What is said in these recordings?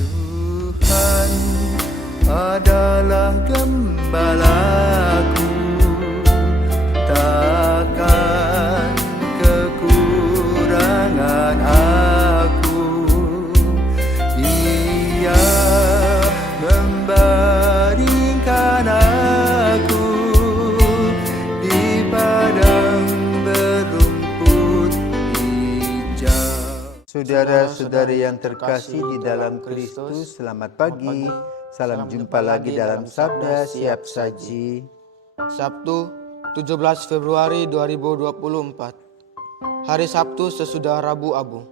Tuhan adalah gembalaku, takkan kekurangan aku. Dia membaringkan aku di padang berumput hijau. Saudara-saudari yang terkasih di dalam Kristus, selamat pagi. Salam jumpa lagi dalam Sabda Siap Saji. Sabtu 17 Februari 2024. Hari Sabtu sesudah Rabu Abu.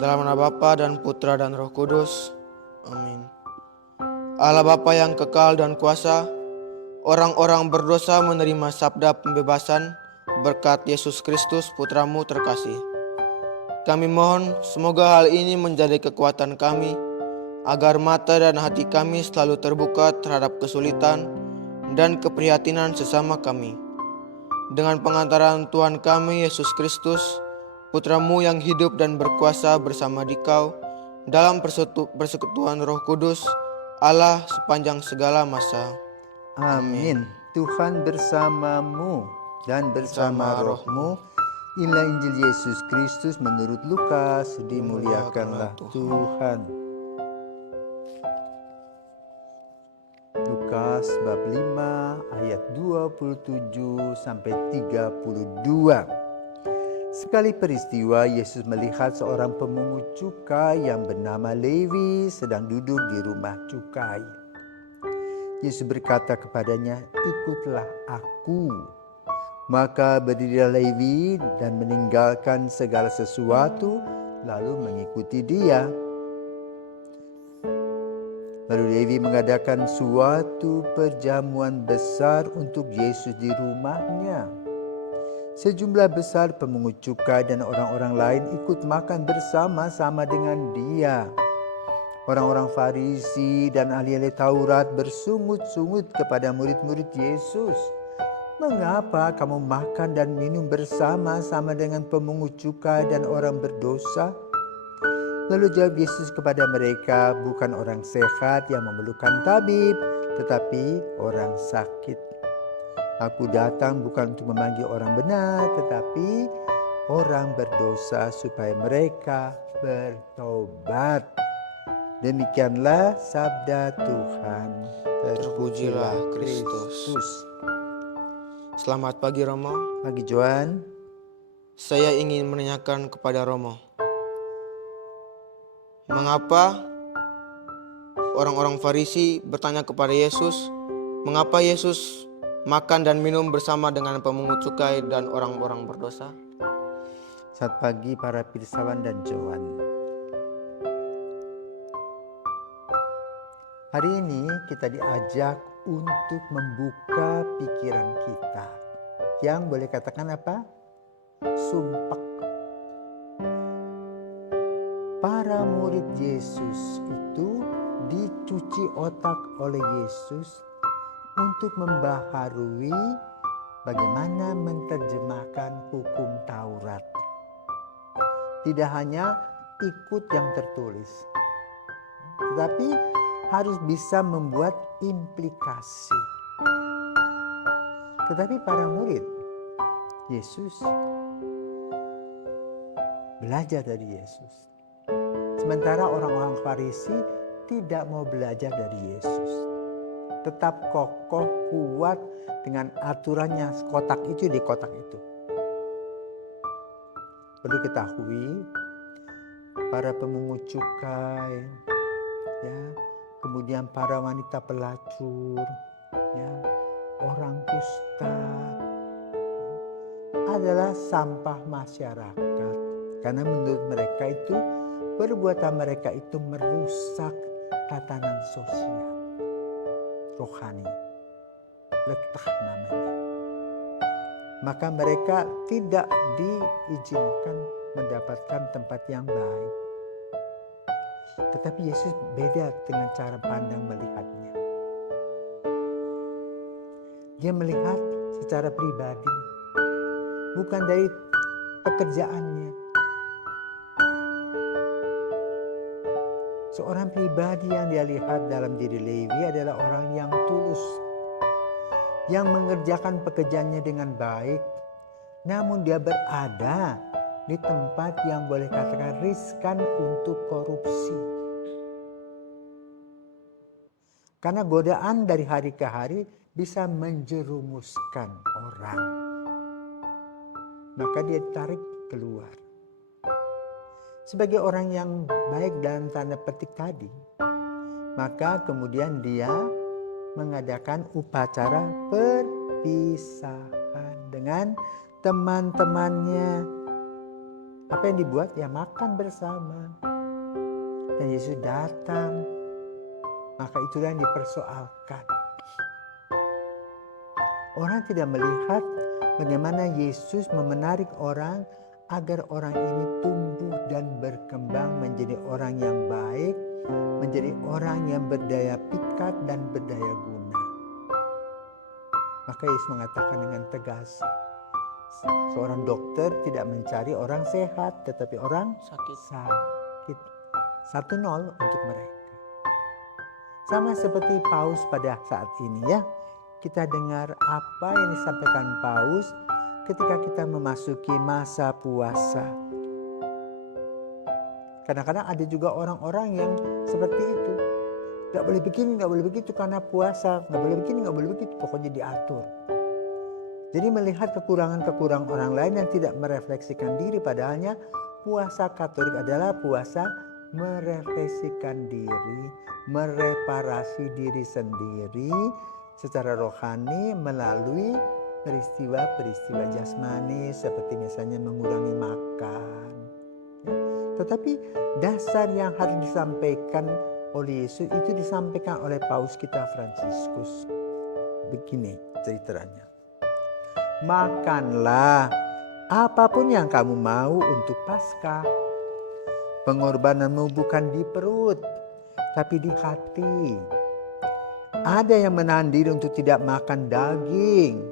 Dalam nama Bapa dan Putra dan Roh Kudus. Amin. Allah Bapa yang kekal dan kuasa, orang-orang berdosa menerima sabda pembebasan berkat Yesus Kristus Putramu terkasih. Kami mohon semoga hal ini menjadi kekuatan kami, agar mata dan hati kami selalu terbuka terhadap kesulitan dan keprihatinan sesama kami. Dengan pengantaran Tuhan kami Yesus Kristus, Putramu yang hidup dan berkuasa bersama Dikau dalam persekutuan Roh Kudus, Allah sepanjang segala masa. Amin. Tuhan bersamamu dan bersama rohmu. Inilah Injil Yesus Kristus menurut Lukas. Dimuliakanlah Tuhan. Lukas bab 5 ayat 27 sampai 32. Sekali peristiwa Yesus melihat seorang pemungut cukai yang bernama Lewi sedang duduk di rumah cukai. Yesus berkata kepadanya, "Ikutlah aku." Maka berdirilah Lewi dan meninggalkan segala sesuatu lalu mengikuti dia. Lalu Lewi mengadakan suatu perjamuan besar untuk Yesus di rumahnya. Sejumlah besar pemungut cukai dan orang-orang lain ikut makan bersama-sama dengan dia. Orang-orang Farisi dan ahli-ahli Taurat bersungut-sungut kepada murid-murid Yesus. "Mengapa kamu makan dan minum bersama-sama dengan pemungut cukai dan orang berdosa?" Lalu jawab Yesus kepada mereka, "Bukan orang sehat yang memerlukan tabib, tetapi orang sakit. Aku datang bukan untuk memanggil orang benar, tetapi orang berdosa supaya mereka bertobat." Demikianlah sabda Tuhan. Terpujilah Kristus. Selamat pagi Romo. Pagi Joan. Saya ingin menanyakan kepada Romo, mengapa orang-orang Farisi bertanya kepada Yesus, mengapa Yesus makan dan minum bersama dengan pemungut cukai dan orang-orang berdosa? Selamat pagi para pirsawan dan Joan. Hari ini kita diajak untuk membuka pikiran kita. Yang boleh katakan apa? Sumpek. Para murid Yesus itu dicuci otak oleh Yesus untuk membaharui bagaimana menerjemahkan hukum Taurat. Tidak hanya ikut yang tertulis, tetapi harus bisa membuat implikasi. Tetapi para murid Yesus belajar dari Yesus. Sementara orang-orang Farisi tidak mau belajar dari Yesus. Tetap kokoh, kuat dengan aturannya, kotak itu di kotak itu. Perlu ketahui, para pemungut cukai, ya, kemudian para wanita pelacur, ya, orang kusta, adalah sampah masyarakat. Karena menurut mereka itu, perbuatan mereka itu merusak tatanan sosial, rohani, letah namanya. Maka mereka tidak diizinkan mendapatkan tempat yang baik. Tetapi Yesus beda dengan cara pandang melihatnya. Dia melihat secara pribadi, bukan dari pekerjaannya. Seorang pribadi yang dia lihat dalam diri Levi adalah orang yang tulus, yang mengerjakan pekerjaannya dengan baik, namun dia berada di tempat yang boleh katakan riskan untuk korupsi. Karena godaan dari hari ke hari bisa menjerumuskan orang. Maka dia ditarik keluar. Sebagai orang yang baik dalam tanda petik tadi, maka kemudian dia mengadakan upacara perpisahan dengan teman-temannya. Apa yang dibuat? Ya makan bersama. Dan Yesus datang. Maka itulah yang dipersoalkan. Orang tidak melihat bagaimana Yesus menarik orang agar orang ini tumbuh dan berkembang menjadi orang yang baik, menjadi orang yang berdaya pikat dan berdaya guna. Maka Yesus mengatakan dengan tegas, seorang dokter tidak mencari orang sehat, tetapi orang sakit. 1-0 untuk mereka. Sama seperti Paus pada saat ini ya. Kita dengar apa yang disampaikan Paus ketika kita memasuki masa puasa. Kadang-kadang ada juga orang-orang yang seperti itu. Gak boleh begini, gak boleh begitu karena puasa. Gak boleh begini, gak boleh begitu. Pokoknya diatur. Jadi melihat kekurangan-kekurangan orang lain yang tidak merefleksikan diri. Padahalnya puasa Katolik adalah puasa merefleksikan diri, mereparasi diri sendiri secara rohani melalui peristiwa-peristiwa jasmani seperti misalnya mengurangi makan. Tetapi dasar yang harus disampaikan oleh Yesus itu disampaikan oleh Paus kita Fransiskus. Begini ceritanya. Makanlah apapun yang kamu mau untuk Paskah. Pengorbananmu bukan di perut, tapi di hati. Ada yang menahan diri untuk tidak makan daging,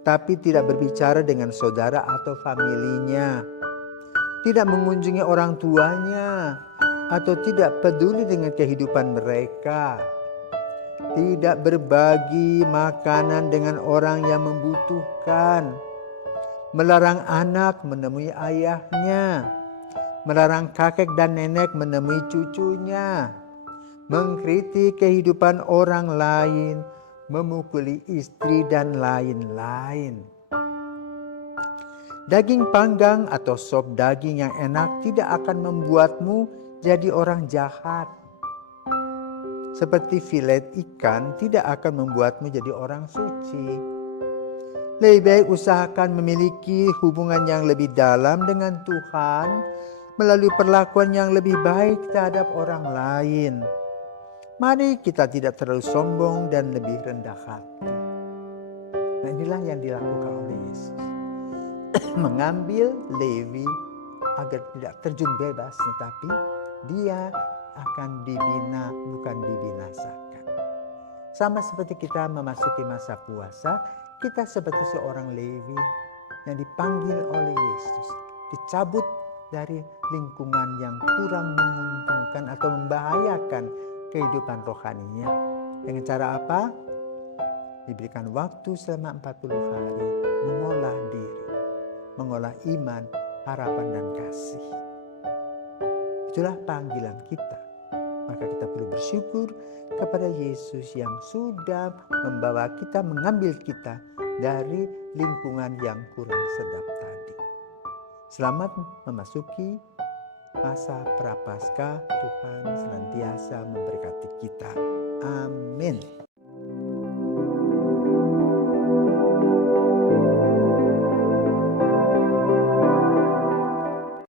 tapi tidak berbicara dengan saudara atau familinya. Tidak mengunjungi orang tuanya, atau tidak peduli dengan kehidupan mereka. Tidak berbagi makanan dengan orang yang membutuhkan. Melarang anak menemui ayahnya. Melarang kakek dan nenek menemui cucunya. Mengkritik kehidupan orang lain. Memukuli istri dan lain-lain. Daging panggang atau sop daging yang enak tidak akan membuatmu jadi orang jahat. Seperti filet ikan tidak akan membuatmu jadi orang suci. Lebih baik usahakan memiliki hubungan yang lebih dalam dengan Tuhan melalui perlakuan yang lebih baik terhadap orang lain. Mari kita tidak terlalu sombong dan lebih rendah hati. Nah, inilah yang dilakukan oleh Yesus. Mengambil Levi agar tidak terjun bebas, tetapi dia akan dibina, bukan dibinasakan. Sama seperti kita memasuki masa puasa, kita seperti seorang Levi yang dipanggil oleh Yesus, dicabut dari lingkungan yang kurang menguntungkan atau membahayakan kehidupan rohaninya. Dengan cara apa? Diberikan waktu selama 40 hari mengolah diri, mengolah iman, harapan dan kasih. Itulah panggilan kita. Maka kita perlu bersyukur kepada Yesus yang sudah membawa kita, mengambil kita dari lingkungan yang kurang sedap tadi. Selamat memasuki masa Prapaskah. Tuhan senantiasa memberkati kita. Amin.